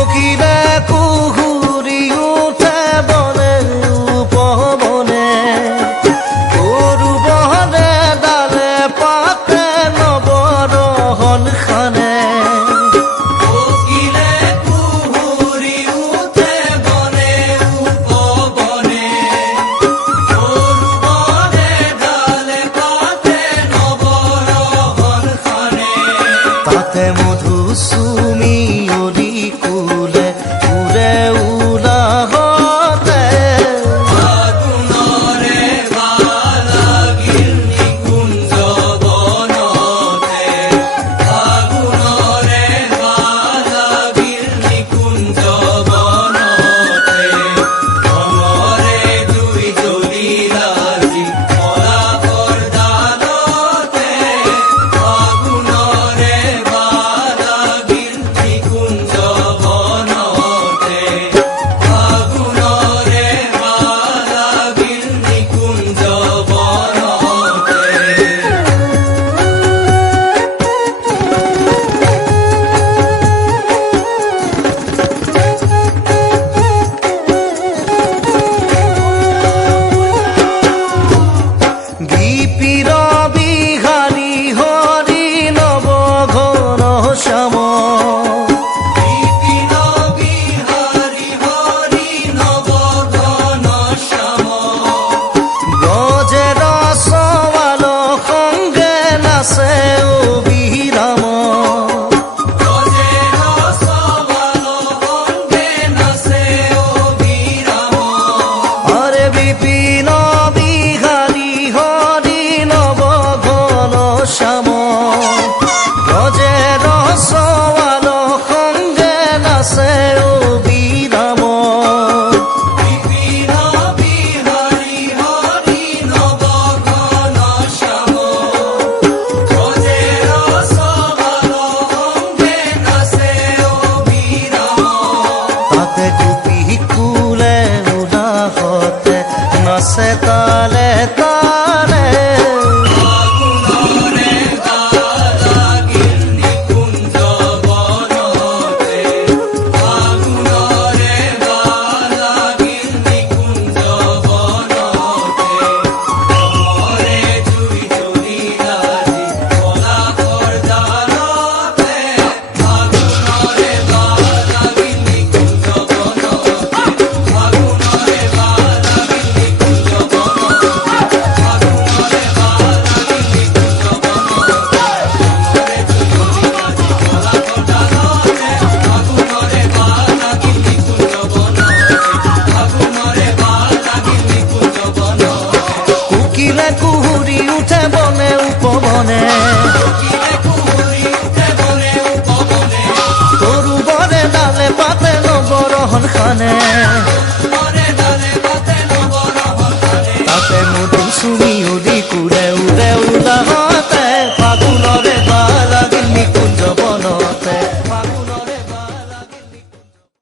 কোকিলে কুহুরি উঠে বনে উপবনে, গরু বনে ডালে পাতে নবরহন খানে। কোকিলে কুহুরি উঠে বনে উপবনে, গরু বনে ডালে পাতে নবরহন খানে। তাতে মধু সুমি ওরি কুলে উড়ে উলাহতে, ফাগুনরে বালাগিল নিকুঞ্জ বনতে, ফাগুনরে বালাগিল নিকুঞ্জ বনতে। ভ্রমরে দুই জলিলাজি পলাশর ডালতে, ফাগুনরে বালাগিল নিকুঞ্জ বনতে, ফাগুনরে বালাগিল নিকুঞ্জ বনতে। গিপির বিহারী হরি নব ঘন শ্যাম, বিপিন বিহারী হরি নব ঘন শ্যাম। ব্রজের সওয়াল সঙ্গে নাচে অবিরাম। ব্রজের সওয়াল সঙ্গে নাচে অবিরাম। হরে বিপিন বিহারী হরি নব ঘন শ্যাম, ব্রজের সওয়াল সঙ্গে নাচে অবিরাম। বিপিন বিহারী হরি নব ঘন শ্যাম, ব্রজের সওয়াল সঙ্গে নাচে অবিরাম। তাতে গোপী কুলে উলাহতে নাচে তালে তালে, ফাগুনরে বালাগিল নিকুঞ্জ বনতে, ফাগুনরে বালাগিল নিকুঞ্জ বনতে। ভ্রমরে দুই জলিলাজি পলাশর ডালতে, ফাগুনরে বালাগিল নিকুঞ্জ বনতে, ফাগুনরে বালাগিল নিকুঞ্জ বনতে, ফাগুনরে বালাগিল নিকুঞ্জ বনতে। ভ্রমরে দুই জলিলাজি পলাশর ডালতে, ফাগুনরে বালাগিল নিকুঞ্জ বনতে, ফাগুনরে বালাগিল নিকুঞ্জ বনতে। কোকিলে কুহুরি উঠে বনে উপবনে, কোকিলে কুহুরি উঠে বনে উপবনে, গরু বনে ডালে পাতে নবরহন খানে।